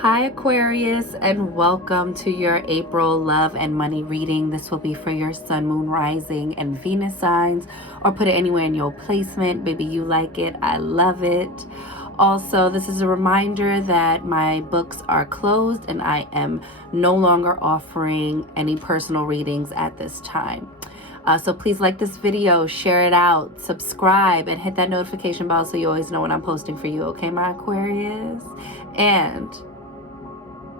Hi Aquarius, and welcome to your April love and money reading. This will be for your sun, moon, rising, and Venus signs, or put it anywhere in your placement. Baby, you like it. I love it. Also, this is a reminder that my books are closed and I am no longer offering any personal readings at this time. So please like this video, share it out, subscribe, and hit that notification bell so you always know when I'm posting for you. Okay, my Aquarius? And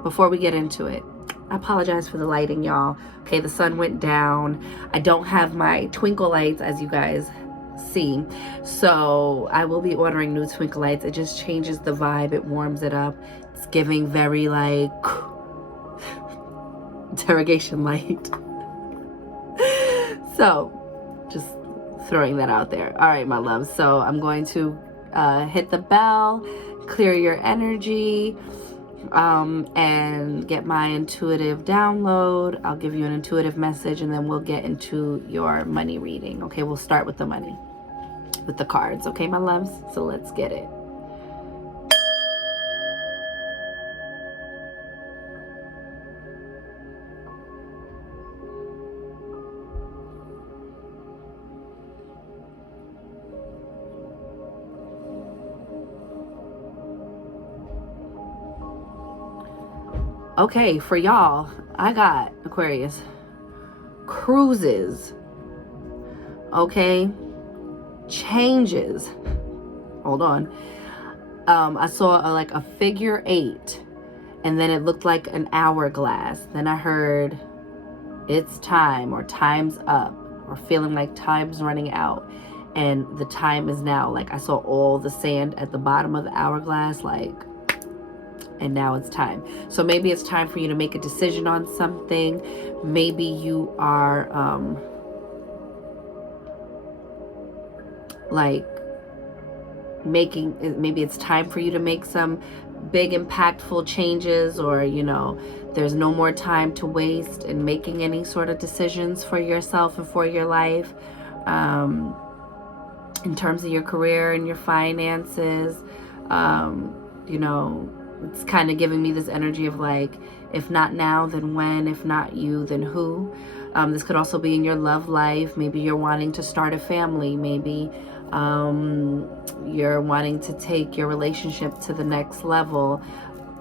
before we get into it, I apologize for the lighting, y'all. Okay, the sun went down. I don't have my twinkle lights, as you guys see. So I will be ordering new twinkle lights. It just changes the vibe. It warms it up. It's giving very like interrogation light. So just throwing that out there. All right, my love. So I'm going to hit the bell, clear your energy, and get my intuitive download. I'll give you an intuitive message and then we'll get into your money reading. Okay, we'll start with the money, with the cards. Okay, my loves? So let's get it. Okay, for y'all, I got Aquarius cruises. Okay, changes. Hold on. I saw like a figure 8, and then it looked like an hourglass. Then I heard it's time, or time's up, or feeling like time's running out, and the time is now. Like I saw all the sand at the bottom of the hourglass, like, and now it's time. So maybe it's time for you to make a decision on something. Maybe you are maybe it's time for you to make some big impactful changes, or you know, there's no more time to waste in making any sort of decisions for yourself and for your life, in terms of your career and your finances. You know, it's kind of giving me this energy of like, if not now, then when? If not you, then who? This could also be in your love life. Maybe you're wanting to start a family. Maybe you're wanting to take your relationship to the next level.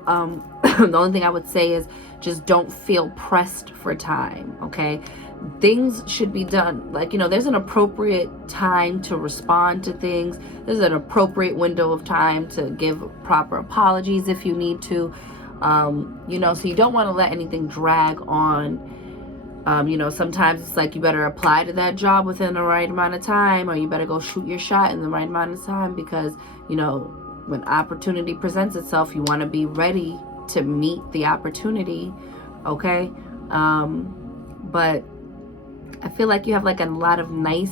The only thing I would say is just don't feel pressed for time, okay? Things should be done, like, you know, there's an appropriate time to respond to things. There's an appropriate window of time to give proper apologies if you need to, you know, so you don't want to let anything drag on. You know, sometimes it's like you better apply to that job within the right amount of time, or you better go shoot your shot in the right amount of time, because, you know, when opportunity presents itself, you want to be ready to meet the opportunity, okay? But I feel like you have like a lot of nice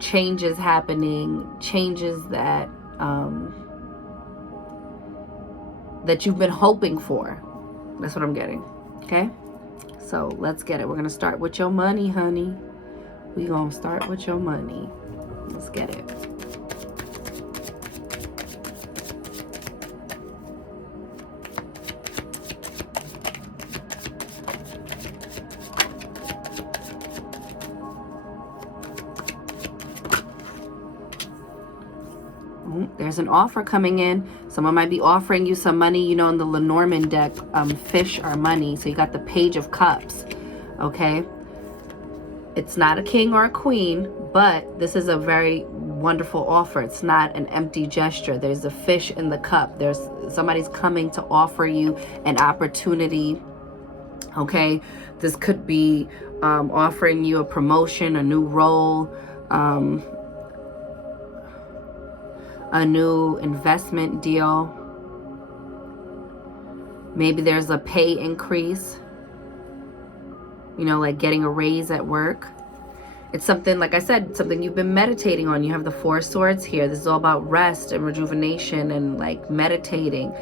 changes happening, changes that that you've been hoping for. That's what I'm getting, okay? So let's get it. We're gonna start with your money, honey. We're gonna start with your money. Let's get it. There's an offer coming in. Someone might be offering you some money. You know, in the Lenormand deck, fish are money. So you got the Page of Cups, okay? It's not a king or a queen, but this is a very wonderful offer. It's not an empty gesture. There's a fish in the cup. There's somebody's coming to offer you an opportunity, okay? This could be offering you a promotion, a new role, a new investment deal. Maybe there's a pay increase, you know, like getting a raise at work. It's something, like I said, something you've been meditating on. You have the Four of Swords here. This is all about rest and rejuvenation and like meditating.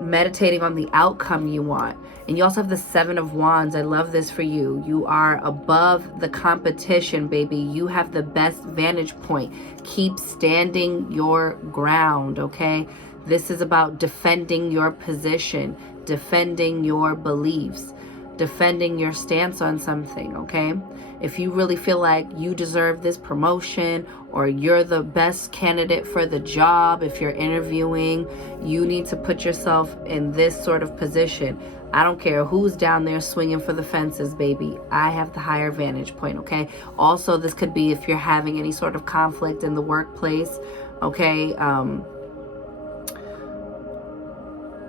Meditating on the outcome you want. And you also have the Seven of Wands. I love this for you. You are above the competition, baby. You have the best vantage point. Keep standing your ground, okay? This is about defending your position, defending your beliefs, defending your stance on something, okay? If you really feel like you deserve this promotion or you're the best candidate for the job, if you're interviewing, you need to put yourself in this sort of position. I don't care who's down there swinging for the fences, baby. I have the higher vantage point, okay? Also, this could be if you're having any sort of conflict in the workplace, okay?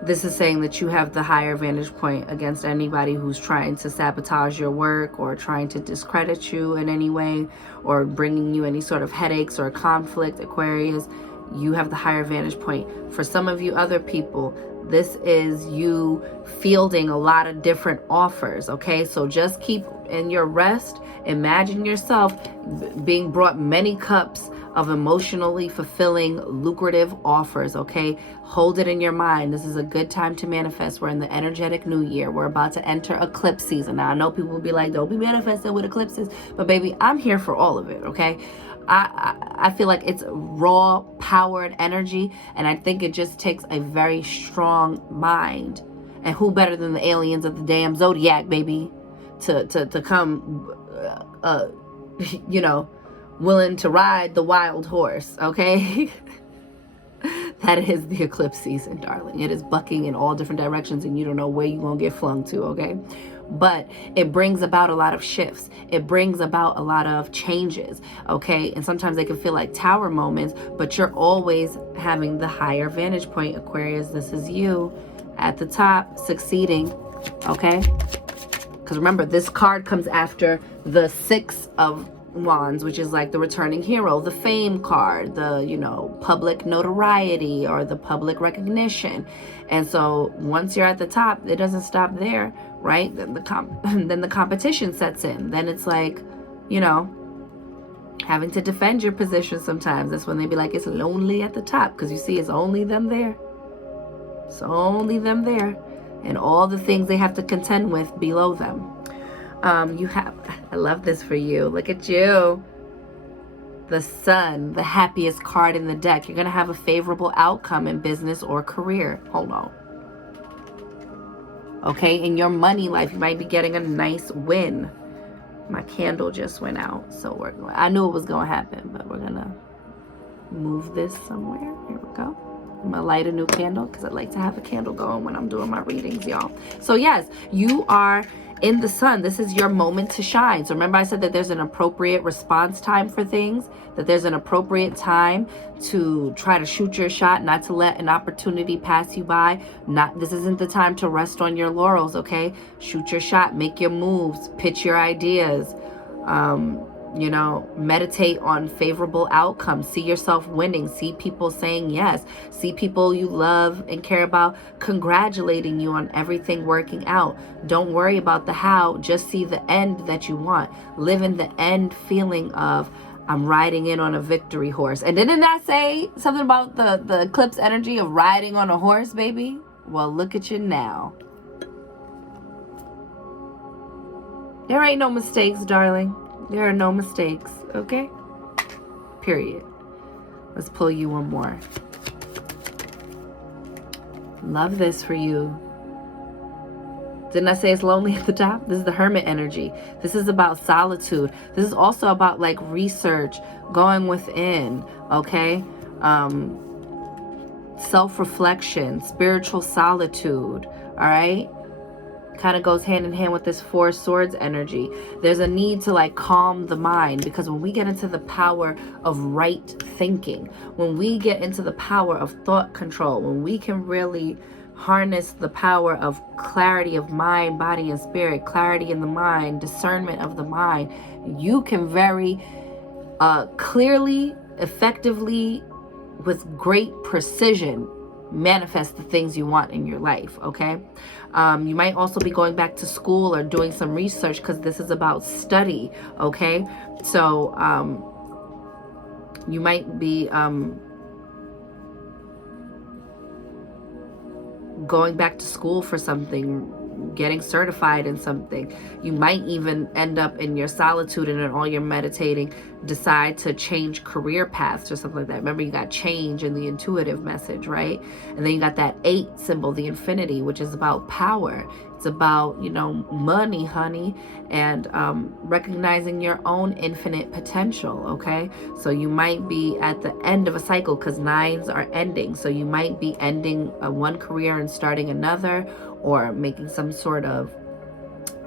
This is saying that you have the higher vantage point against anybody who's trying to sabotage your work or trying to discredit you in any way or bringing you any sort of headaches or conflict, Aquarius. You have the higher vantage point. For some of you other people, this is you fielding a lot of different offers, okay? So just keep in your rest. Imagine yourself being brought many cups of emotionally fulfilling, lucrative offers, okay? Hold it in your mind. This is a good time to manifest. We're in the energetic new year. We're about to enter eclipse season. Now, I know people will be like, don't be manifesting with eclipses, but baby, I'm here for all of it, okay? I feel like it's raw, powered energy, and I think it just takes a very strong mind. And who better than the aliens of the damn zodiac, baby, to come, you know, willing to ride the wild horse, okay? That is the eclipse season, darling. It is bucking in all different directions, and you don't know where you're going to get flung to, okay? But it brings about a lot of shifts. It brings about a lot of changes, okay? And sometimes they can feel like tower moments, but you're always having the higher vantage point, Aquarius. This is you at the top, succeeding, okay? Because remember, this card comes after the Six of Wands, which is like the returning hero, the fame card, the, you know, public notoriety or the public recognition. And so once you're at the top, it doesn't stop there, right? Then the competition sets in. Then it's like, you know, having to defend your position sometimes. That's when they be like, it's lonely at the top, because you see, it's only them there. It's only them there. And all the things they have to contend with below them. You have, I love this for you. Look at you. The Sun, the happiest card in the deck. You're going to have a favorable outcome in business or career. Hold on. Okay, in your money life, you might be getting a nice win. My candle just went out, so I knew it was going to happen, but we're going to move this somewhere. Here we go. I'm going to light a new candle because I like to have a candle going when I'm doing my readings, y'all. So yes, you are in the Sun. This is your moment to shine. So remember I said that there's an appropriate response time for things, that there's an appropriate time to try to shoot your shot, not to let an opportunity pass you by. This isn't the time to rest on your laurels, okay? Shoot your shot, make your moves, pitch your ideas, you know, meditate on favorable outcomes. See yourself winning. See people saying yes. See people you love and care about congratulating you on everything working out. Don't worry about the how. Just see the end that you want. Live in the end feeling of, I'm riding in on a victory horse. And didn't I say something about the eclipse energy of riding on a horse, baby? Well, look at you now. There ain't no mistakes, darling. There are no mistakes, okay? Period. Let's pull you one more. Love this for you. Didn't I say it's lonely at the top? This is the Hermit energy. This is about solitude. This is also about like research, going within, okay? Self-reflection, spiritual solitude, all right? Kind of goes hand in hand with this Four Swords energy. There's a need to like calm the mind, because when we get into the power of right thinking, when we get into the power of thought control, when we can really harness the power of clarity of mind, body, and spirit, clarity in the mind, discernment of the mind, you can very clearly, effectively, with great precision, manifest the things you want in your life, okay? You might also be going back to school or doing some research, because this is about study, okay? So you might be going back to school for something, getting certified in something. You might even end up in your solitude and in all your meditating decide to change career paths or something like that. Remember, you got change in the intuitive message, right? And then you got that 8 symbol, the infinity, which is about power. It's about, you know, money, honey, and recognizing your own infinite potential, okay? So you might be at the end of a cycle because 9s are ending. So you might be ending one career and starting another, or making some sort of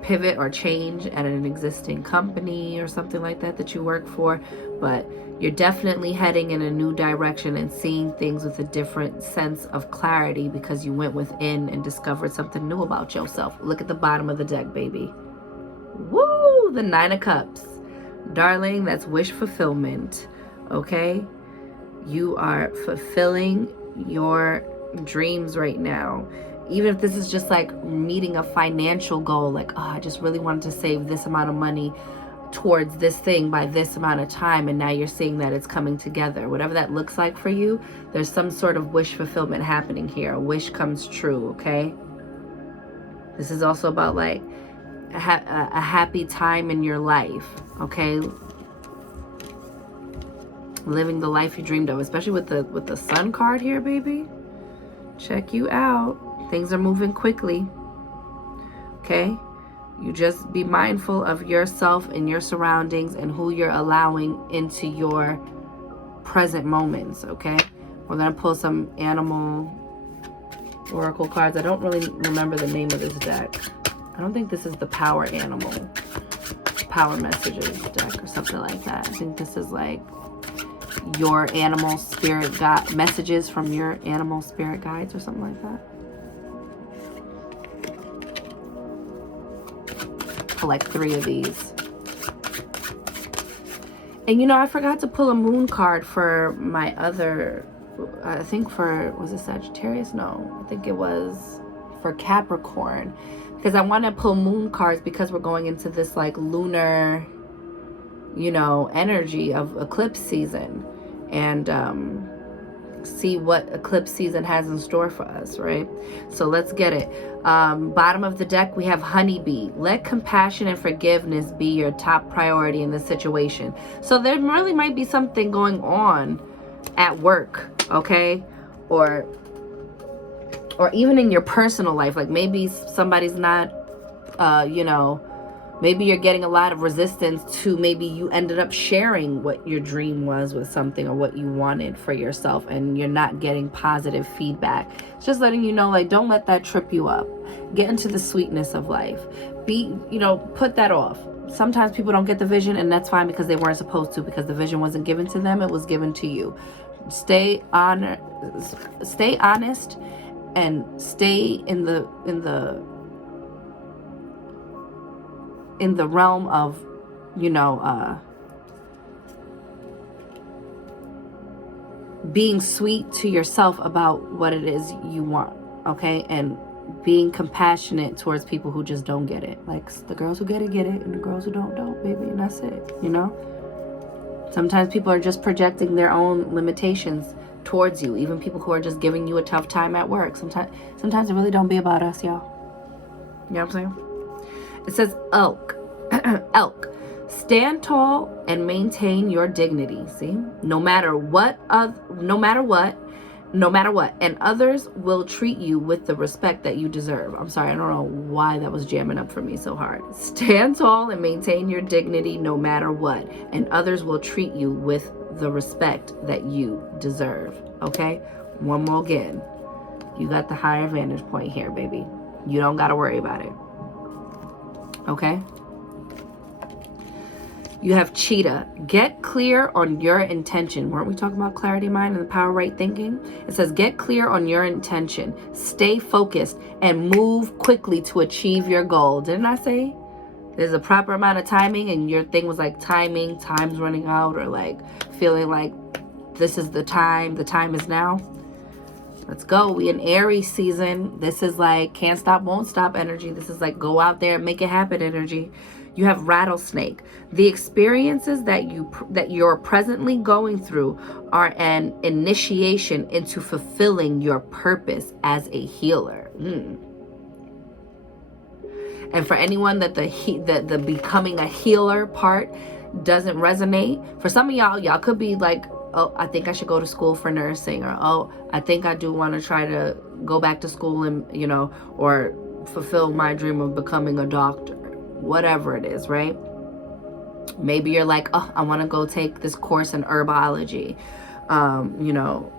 pivot or change at an existing company or something like that that you work for. But you're definitely heading in a new direction and seeing things with a different sense of clarity because you went within and discovered something new about yourself. Look at the bottom of the deck, baby. Woo! The 9 of Cups. Darling, that's wish fulfillment, okay? You are fulfilling your dreams right now. Even if this is just like meeting a financial goal, like, oh, I just really wanted to save this amount of money towards this thing by this amount of time, and now you're seeing that it's coming together. Whatever that looks like for you, there's some sort of wish fulfillment happening here. A wish comes true, okay? This is also about like a happy time in your life, okay? Living the life you dreamed of, especially with the Sun card here, baby. Check you out. Things are moving quickly, okay? You just be mindful of yourself and your surroundings and who you're allowing into your present moments, okay? We're gonna pull some animal oracle cards. I don't really remember the name of this deck. I don't think this is the power animal, power messages deck or something like that. I think this is like your animal spirit guide, messages from your animal spirit guides or something like that. Collect 3 of these. And you know, I forgot to pull a moon card for my other, I think for, was it Sagittarius? No, I think it was for Capricorn, because I want to pull moon cards because we're going into this like lunar, you know, energy of eclipse season, and see what eclipse season has in store for us, right? So let's get it. Bottom of the deck, we have honeybee. Let compassion and forgiveness be your top priority in this situation. So there really might be something going on at work, okay? Or even in your personal life. Like maybe somebody's not, you know, maybe you're getting a lot of resistance to, maybe you ended up sharing what your dream was with something or what you wanted for yourself, and you're not getting positive feedback. It's just letting you know, like, don't let that trip you up. Get into the sweetness of life. Be, you know, put that off. Sometimes people don't get the vision, and that's fine because they weren't supposed to, because the vision wasn't given to them, it was given to you. Stay honest and stay in the realm of, you know, being sweet to yourself about what it is you want, okay? And being compassionate towards people who just don't get it. Like, the girls who get it, and the girls who don't, baby, and that's it, you know? Sometimes people are just projecting their own limitations towards you, even people who are just giving you a tough time at work. Sometimes it really don't be about us, y'all. You know what I'm saying? It says elk. Elk. Stand tall and maintain your dignity. See? No matter what, and others will treat you with the respect that you deserve. I'm sorry, I don't know why that was jamming up for me so hard. Stand tall and maintain your dignity no matter what, and others will treat you with the respect that you deserve. Okay? One more again. You got the higher vantage point here, baby. You don't got to worry about it. Okay? You have cheetah. Get clear on your intention. Weren't we talking about clarity of mind and the power of right thinking? It says get clear on your intention. Stay focused and move quickly to achieve your goal. Didn't I say there's a proper amount of timing, and your thing was like time's running out, or like feeling like this is the time is now? Let's go. We in Aries season. This is like can't stop, won't stop energy. This is like go out there and make it happen energy. You have rattlesnake. The experiences that you're presently going through are an initiation into fulfilling your purpose as a healer. And for anyone that the becoming a healer part doesn't resonate, for some of y'all could be like, oh, I think I should go to school for nursing, or oh, I think I do want to try to go back to school and, you know, or fulfill my dream of becoming a doctor, whatever it is, right? Maybe you're like, oh, I want to go take this course in herbology, you know,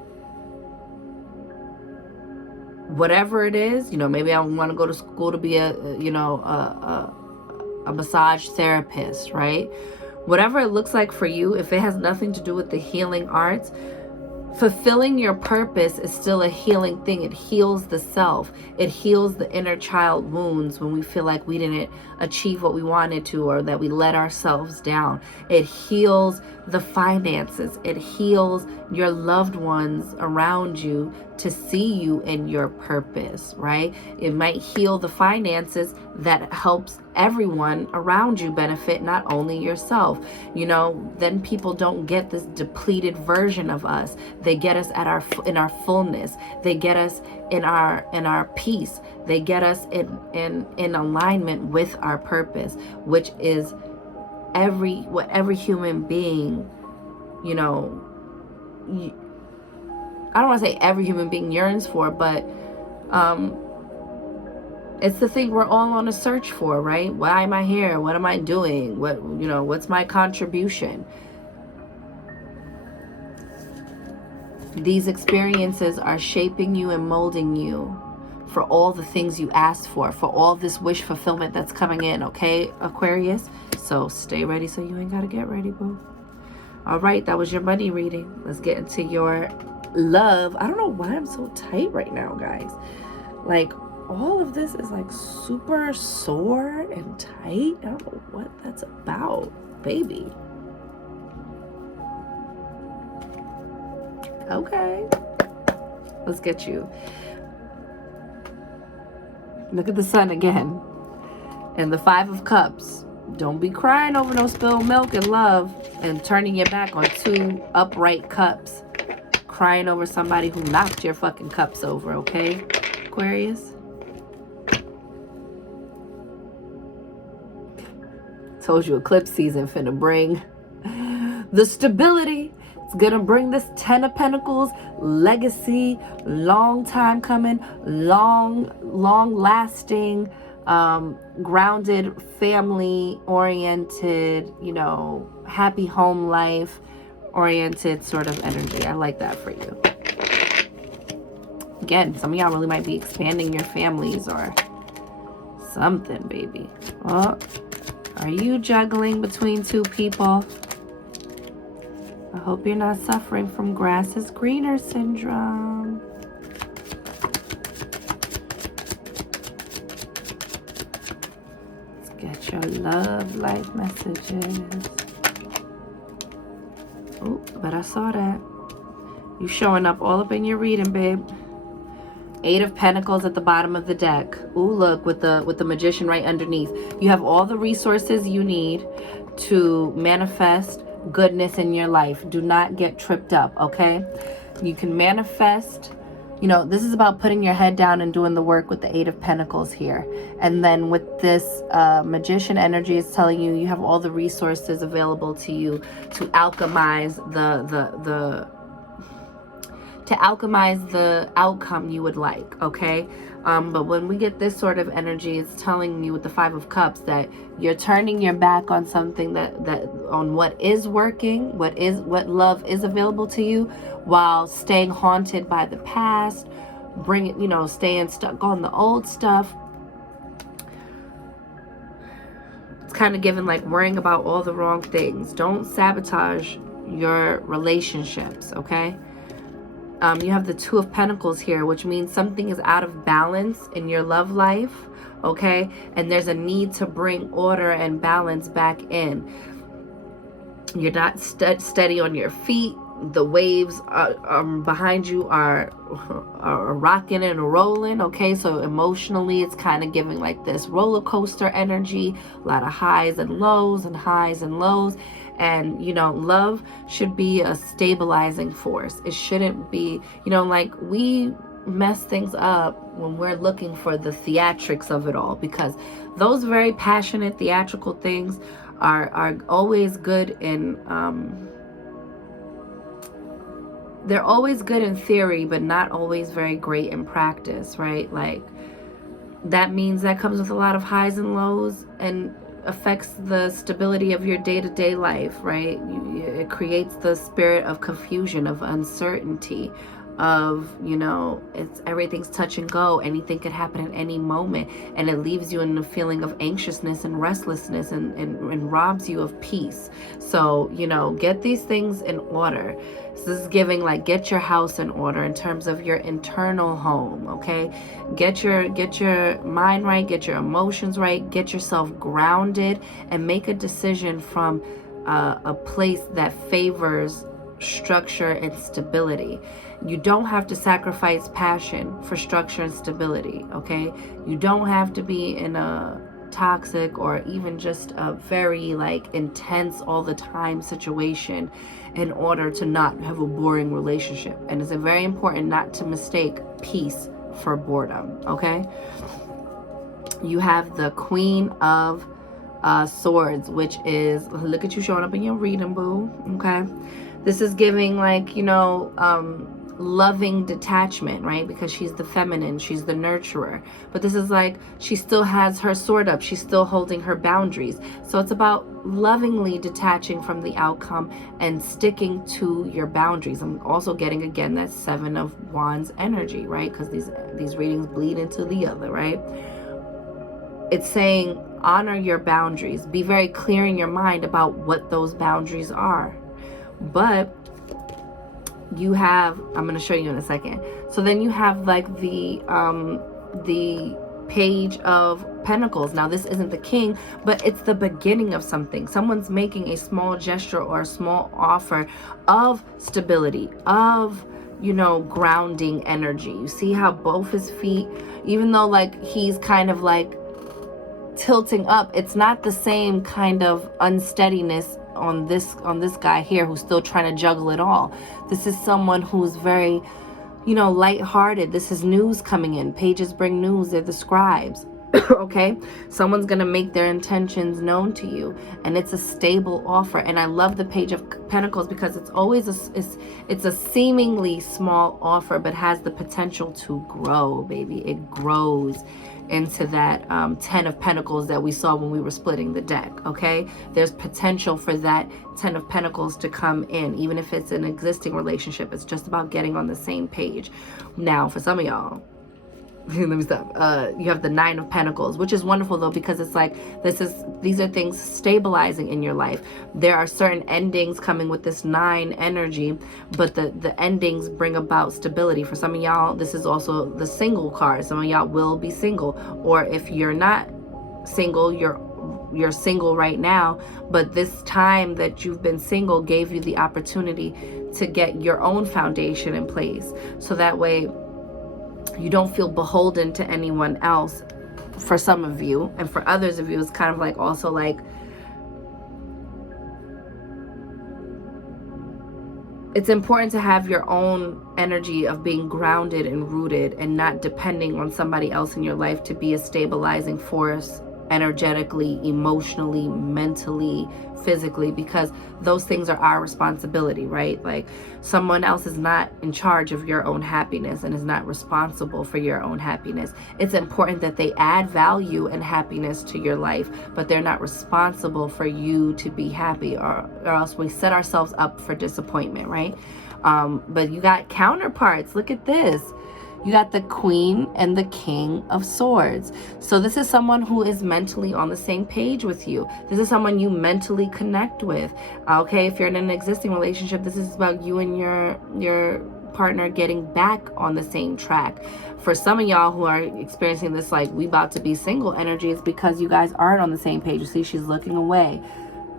whatever it is, you know, maybe I want to go to school to be a massage therapist, right? Whatever it looks like for you, if it has nothing to do with the healing arts, fulfilling your purpose is still a healing thing. It heals the self. It heals the inner child wounds when we feel like we didn't achieve what we wanted to, or that we let ourselves down. It heals the finances. It heals your loved ones around you to see you in your purpose, right? It might heal the finances that helps everyone around you benefit, not only yourself. You know, then people don't get this depleted version of us. They get us in our fullness. They get us in our peace. They get us in alignment with our purpose, which is what every human being, you know, I don't want to say every human being yearns for, but it's the thing we're all on a search for, right? Why am I here? What am I doing? What's my contribution? These experiences are shaping you and molding you for all the things you asked for all this wish fulfillment that's coming in, okay, Aquarius? So stay ready so you ain't gotta get ready, boo. All right, that was your money reading. Let's get into your love. I don't know why I'm so tight right now, guys. Like, all of this is like super sore and tight. I don't know what that's about, baby. Okay, let's get you. Look at the sun again. And the 5 of Cups. Don't be crying over no spilled milk and love and turning your back on 2 upright cups. Crying over somebody who knocked your fucking cups over, okay, Aquarius? Told you eclipse season finna bring the stability. It's gonna bring this 10 of Pentacles, legacy, long time coming, long lasting, grounded, family oriented, you know, happy home life oriented sort of energy. I like that for you. Again, some of y'all really might be expanding your families or something, baby. Oh, are you juggling between 2 people? I hope you're not suffering from grass is greener syndrome. Let's get your love life messages. Oh, but I saw that. You showing up all up in your reading, babe. 8 of Pentacles at the bottom of the deck. Ooh, look, with the Magician right underneath. You have all the resources you need to manifest goodness in your life. Do not get tripped up, okay? You can manifest, you know, this is about putting your head down and doing the work with the 8 of Pentacles here. And then with this Magician energy, it's telling you you have all the resources available to you to alchemize the outcome you would like, okay? But when we get this sort of energy, it's telling you with the 5 of Cups that you're turning your back on something that on what is working, what love is available to you, while staying haunted by the past, staying stuck on the old stuff. It's kind of given like worrying about all the wrong things. Don't sabotage your relationships, okay? You have the 2 of Pentacles here, which means something is out of balance in your love life, okay? And there's a need to bring order and balance back in. You're not steady on your feet. The waves behind you are rocking and rolling, okay? So emotionally, it's kind of giving like this roller coaster energy, a lot of highs and lows and highs and lows. And, you know, love should be a stabilizing force. It shouldn't be, you know, like we mess things up when we're looking for the theatrics of it all, because those very passionate theatrical things are always good in they're always good in theory, but not always very great in practice, right? Like, that means that comes with a lot of highs and lows and affects the stability of your day-to-day life, right? It creates the spirit of confusion, of uncertainty, of, you know, everything's touch and go. Anything could happen at any moment, and it leaves you in a feeling of anxiousness and restlessness, and robs you of peace. So, you know, get these things in order. So this is giving, like, get your house in order in terms of your internal home, okay? Get your mind right, get your emotions right, get yourself grounded, and make a decision from a place that favors structure and stability. You don't have to sacrifice passion for structure and stability, okay? You don't have to be in a toxic or even just a very, like, intense all the time situation in order to not have a boring relationship. And it's very important not to mistake peace for boredom, okay? You have the Queen of Swords, which is, look at you showing up in your reading, boo, okay? This is giving, like, you know, loving detachment, right? Because she's the feminine, she's the nurturer. But this is like, she still has her sword up, she's still holding her boundaries. So it's about lovingly detaching from the outcome and sticking to your boundaries. I'm also getting, again, that Seven of Wands energy, right? Because these readings bleed into the other, right? It's saying honor your boundaries. Be very clear in your mind about what those boundaries are. But you have, I'm going to show you in a second. So then you have, like, the Page of Pentacles. Now, this isn't the king, but it's the beginning of something. Someone's making a small gesture or a small offer of stability, of, you know, grounding energy. You see how both his feet, even though, like, he's kind of like tilting up, it's not the same kind of unsteadiness on this guy here who's still trying to juggle it all. This is someone who's very, you know, lighthearted. This is news coming in. Pages bring news. They're the scribes. Okay, someone's gonna make their intentions known to you, and it's a stable offer. And I love the Page of Pentacles because it's always it's a seemingly small offer, but has the potential to grow, baby. It grows into that 10 of Pentacles that we saw when we were splitting the deck. Okay, there's potential for that 10 of Pentacles to come in, even if it's an existing relationship. It's just about getting on the same page. Now, for some of y'all, let me stop. You have the Nine of Pentacles, which is wonderful though, because it's like, these are things stabilizing in your life. There are certain endings coming with this 9 energy, but the endings bring about stability. For some of y'all, this is also the single card. Some of y'all will be single, or if you're not single, you're single right now, but this time that you've been single gave you the opportunity to get your own foundation in place, so that way you don't feel beholden to anyone else, for some of you. And for others of you, it's kind of like also like, it's important to have your own energy of being grounded and rooted and not depending on somebody else in your life to be a stabilizing force energetically, emotionally, mentally, physically, because those things are our responsibility, right? Like, someone else is not in charge of your own happiness and is not responsible for your own happiness. It's important that they add value and happiness to your life, but they're not responsible for you to be happy, or else we set ourselves up for disappointment, right? But you got counterparts. Look at this. You got the Queen and the King of Swords. So this is someone who is mentally on the same page with you. This is someone you mentally connect with. Okay, if you're in an existing relationship, this is about you and your partner getting back on the same track. For some of y'all who are experiencing this, like, we about to be single energy, it's because you guys aren't on the same page. You see, she's looking away.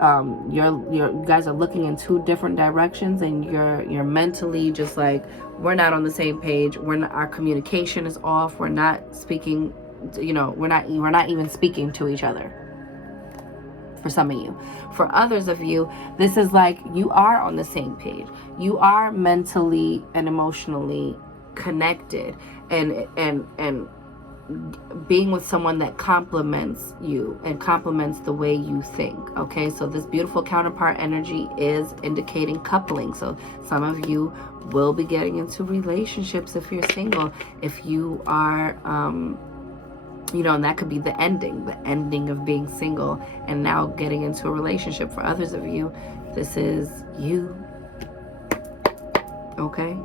You guys are looking in 2 different directions, and you're mentally just like, we're not on the same page. Our communication is off. We're not speaking, you know, we're not even speaking to each other. For some of you. For others of you, this is like, you are on the same page. You are mentally and emotionally connected and being with someone that complements you and complements the way you think. Okay, so this beautiful counterpart energy is indicating coupling. So some of you will be getting into relationships if you're single. If you are and that could be the ending of being single and now getting into a relationship. For others of you, this is you. Okay,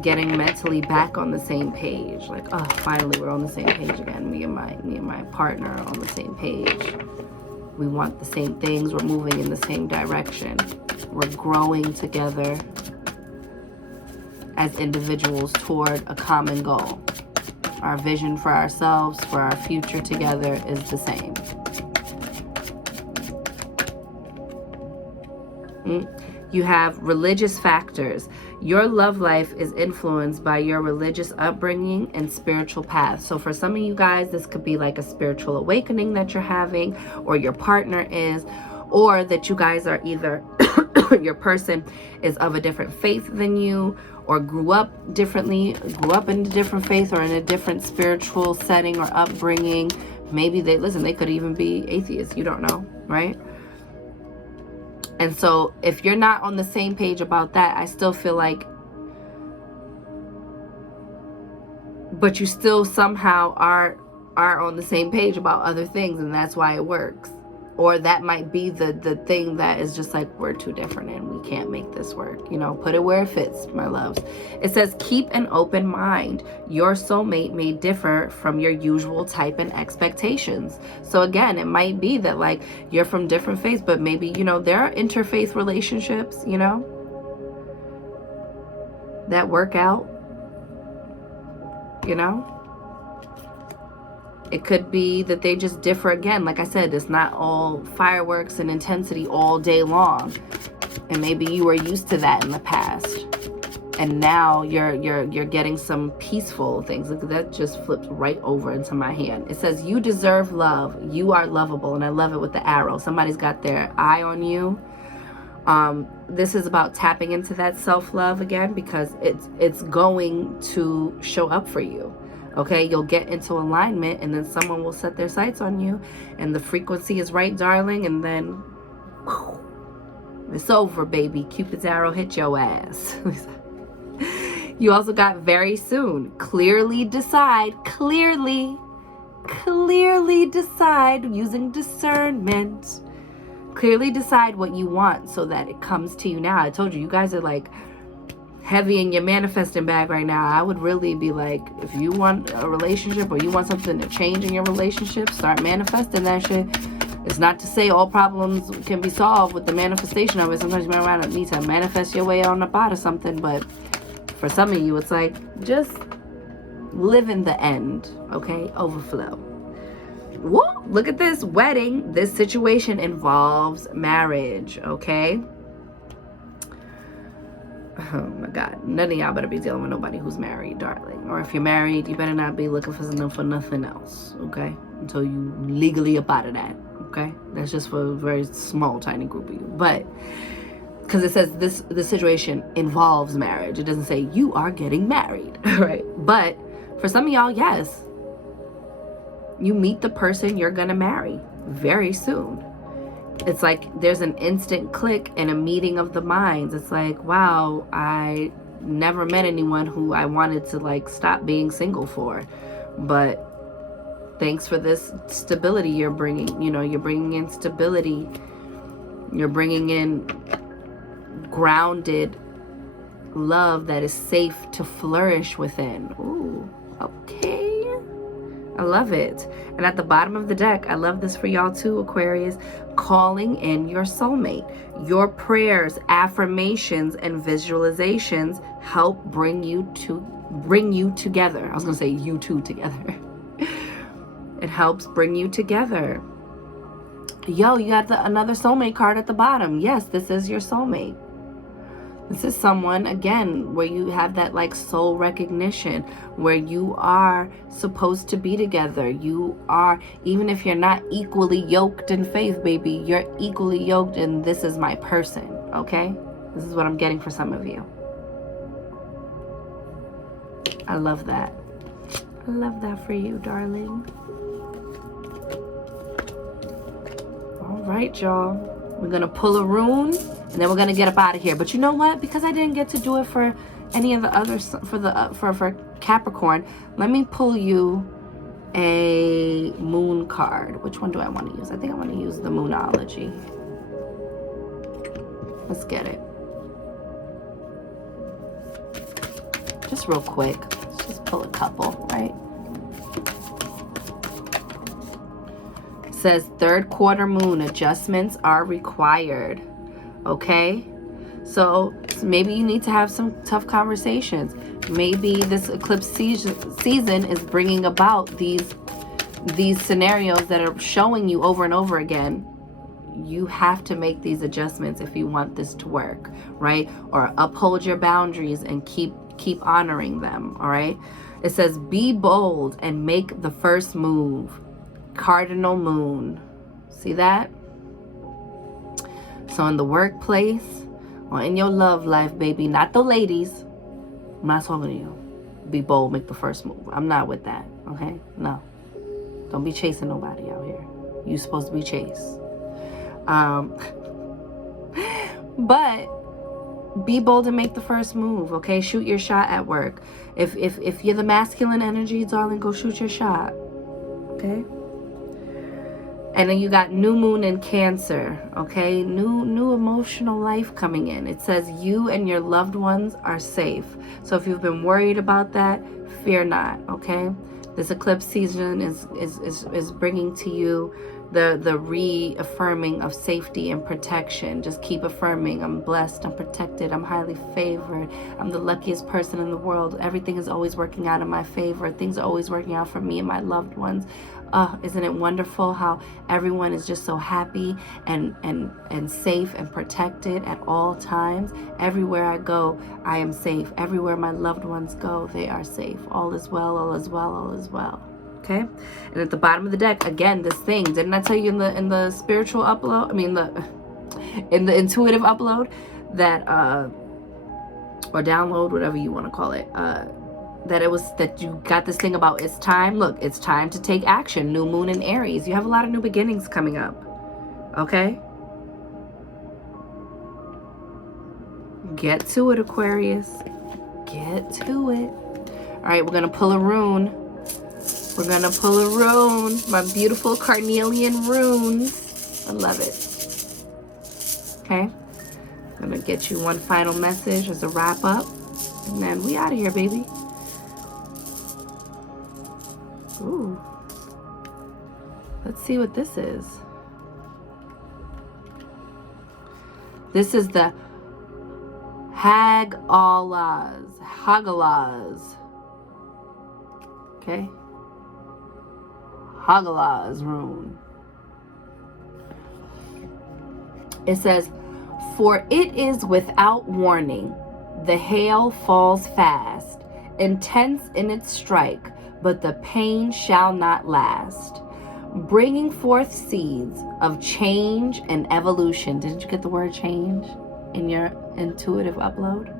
getting mentally back on the same page. Like, oh, finally we're on the same page again. Me and my partner are on the same page. We want the same things. We're moving in the same direction. We're growing together as individuals toward a common goal. Our vision for ourselves, for our future together is the same. You have religious factors. Your love life is influenced by your religious upbringing and spiritual path. So for some of you guys, this could be like a spiritual awakening that you're having, or your partner is, or that you guys are either your person is of a different faith than you, or grew up differently, grew up in a different faith or in a different spiritual setting or upbringing. Maybe they could even be atheists. You don't know, right? And so if you're not on the same page about that, I still feel like, but you still somehow are on the same page about other things, and that's why it works. Or that might be the thing that is just like, we're too different and we can't make this work. Put it where it fits, my loves. It says, keep an open mind. Your soulmate may differ from your usual type and expectations. So again, it might be that like you're from different faiths, but maybe, there are interfaith relationships, that work out, It could be that they just differ again. Like I said, it's not all fireworks and intensity all day long. And maybe you were used to that in the past. And now you're getting some peaceful things. Look, that just flipped right over into my hand. It says, you deserve love. You are lovable. And I love it with the arrow. Somebody's got their eye on you. This is about tapping into that self-love again, because it's going to show up for you. Okay, you'll get into alignment and then someone will set their sights on you and the frequency is right, darling, and then whew, it's over, baby. Cupid's arrow hit your ass. You also got very soon. Clearly decide using discernment. Clearly decide what you want so that it comes to you now. I told you, you guys are like heavy in your manifesting bag right now. I would really be like, if you want a relationship or you want something to change in your relationship, start manifesting that shit. It's not to say all problems can be solved with the manifestation of it. Sometimes you might need to manifest your way on up out of something, but for some of you, it's like, just live in the end, okay? Overflow. Whoa, look at this wedding. This situation involves marriage, okay? Oh my God, none of y'all better be dealing with nobody who's married, darling. Or if you're married, you better not be looking for nothing else, okay? Until you legally up out of that, okay? That's just for a very small, tiny group of you. But, because it says this situation involves marriage. It doesn't say you are getting married, right? But for some of y'all, yes. You meet the person you're gonna marry very soon. It's like there's an instant click and a meeting of the minds. It's like, wow, I never met anyone who I wanted to like stop being single for. But thanks for this stability you're bringing. You're bringing in stability. You're bringing in grounded love that is safe to flourish within. Ooh, okay. I love it. And at the bottom of the deck, I love this for y'all too, Aquarius, calling in your soulmate. Your prayers, affirmations, and visualizations help bring you together. I was going to say you two together. It helps bring you together. Yo, you got another soulmate card at the bottom. Yes, this is your soulmate. This is someone, again, where you have that like soul recognition, where you are supposed to be together. You are, even if you're not equally yoked in faith, baby, you're equally yoked in this is my person, okay? This is what I'm getting for some of you. I love that. I love that for you, darling. All right, y'all. We're going to pull a rune, and then we're going to get up out of here. But you know what? Because I didn't get to do it for any of the others, for Capricorn, let me pull you a moon card. Which one do I want to use? I think I want to use the Moonology. Let's get it. Just real quick. Let's just pull a couple, right? It says third quarter moon adjustments are required. Okay? So maybe you need to have some tough conversations. Maybe this eclipse season is bringing about these scenarios that are showing you over and over again. You have to make these adjustments if you want this to work, right? Or uphold your boundaries and keep honoring them, all right? It says, be bold and make the first move. Cardinal moon. See that? So in the workplace or in your love life, baby, not the ladies. I'm not talking to you. Be bold, make the first move. I'm not with that, okay? No. Don't be chasing nobody out here. You're supposed to be chased. But be bold and make the first move, okay? Shoot your shot at work. If you're the masculine energy, darling, go shoot your shot, okay? And then you got new moon in Cancer, okay? New emotional life coming in. It says you and your loved ones are safe. So if you've been worried about that, fear not, okay? This eclipse season is bringing to you the reaffirming of safety and protection. Just keep affirming, I'm blessed, I'm protected, I'm highly favored, I'm the luckiest person in the world. Everything is always working out in my favor. Things are always working out for me and my loved ones. Isn't it wonderful how everyone is just so happy and safe and protected at all times? Everywhere I go, I am safe. Everywhere my loved ones go, they are safe. All is well, all is well, all is well. Okay? And at the bottom of the deck, again, this thing, didn't I tell you in the spiritual upload, in the intuitive upload, that or download, whatever you want to call it, that you got this thing about it's time. Look, it's time to take action. New moon in Aries. You have a lot of new beginnings coming up. Okay? Get to it, Aquarius. Get to it. All right, we're going to pull a rune. We're going to pull a rune. My beautiful carnelian runes. I love it. Okay? I'm going to get you one final message as a wrap up. And then we out of here, baby. Ooh. Let's see what this is. This is the Hagalaz. Okay? Hagalaz rune. It says, for it is without warning, the hail falls fast, intense in its strike, but the pain shall not last, bringing forth seeds of change and evolution. Didn't you get the word change in your intuitive upload?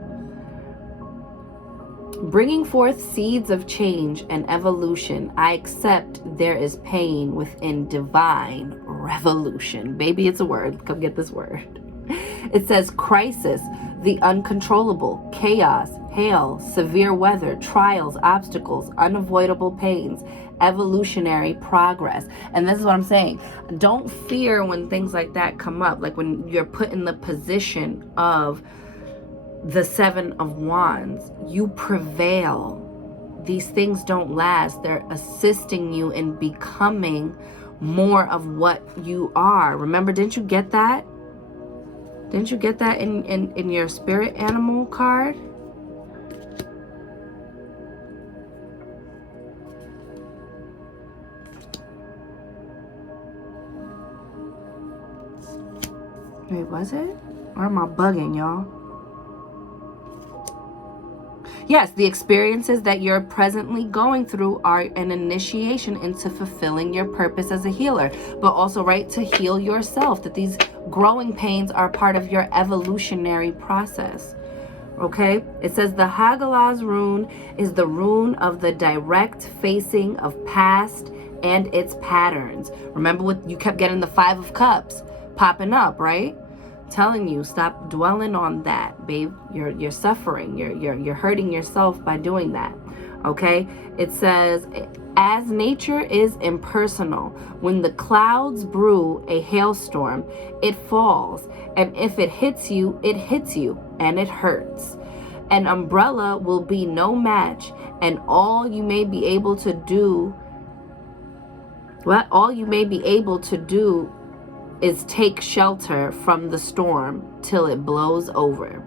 Bringing forth seeds of change and evolution. I accept there is pain within divine revolution. Baby, it's a word. Come get this word. It says crisis, the uncontrollable, chaos, hail, severe weather, trials, obstacles, unavoidable pains, evolutionary progress. And this is what I'm saying. Don't fear when things like that come up. Like when you're put in the position of the Seven of Wands, you prevail. These things don't last. They're assisting you in becoming more of what you are. Remember, didn't you get that? Didn't you get that in your spirit animal card? Wait, was it? Or am I bugging, y'all? Yes, the experiences that you're presently going through are an initiation into fulfilling your purpose as a healer, but also, right, to heal yourself, that these Growing pains are part of your evolutionary process. Okay, it says the Hagalaz rune is the rune of the direct facing of past and its patterns. Remember what you kept getting, the 5 of Cups popping up, right? Telling you, stop dwelling on that, babe. You're suffering. You're hurting yourself by doing that. Okay, it says, as nature is impersonal, when the clouds brew a hailstorm, it falls, and if it hits you, and it hurts. An umbrella will be no match, and all you may be able to do is take shelter from the storm till it blows over.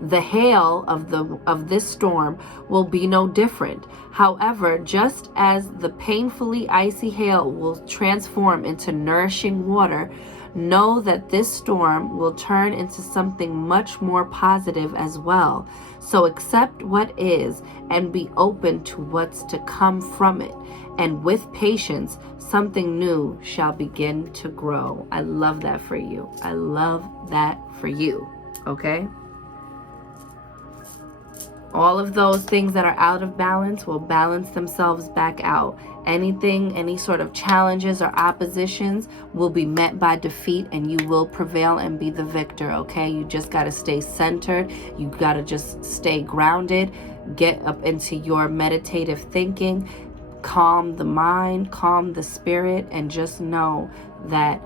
The hail of this storm will be no different. However, just as the painfully icy hail will transform into nourishing water, know that this storm will turn into something much more positive as well. So accept what is and be open to what's to come from it. And with patience, something new shall begin to grow. I love that for you. I love that for you. Okay? All of those things that are out of balance will balance themselves back out. Any sort of challenges or oppositions will be met by defeat, and you will prevail and be the victor, okay? You just got to stay centered. You got to just stay grounded. Get up into your meditative thinking. Calm the mind, calm the spirit, and just know that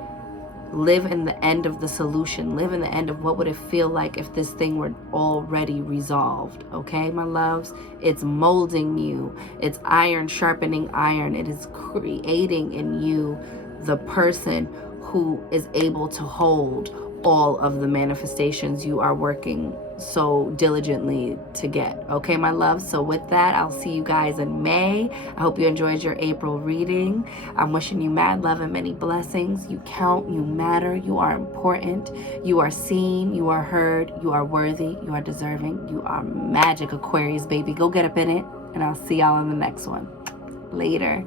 live in the end of the solution. Live in the end of what would it feel like if this thing were already resolved. Okay, my loves? It's molding you. It's iron sharpening iron. It is creating in you the person who is able to hold all of the manifestations you are working so diligently to get. Okay, my love? So with that, I'll see you guys in May. I hope you enjoyed your April reading. I'm wishing you mad love and many blessings. You count, you matter, you are important, you are seen, you are heard, you are worthy, you are deserving, you are magic, Aquarius, baby. Go get up in it, and I'll see y'all in the next one. Later.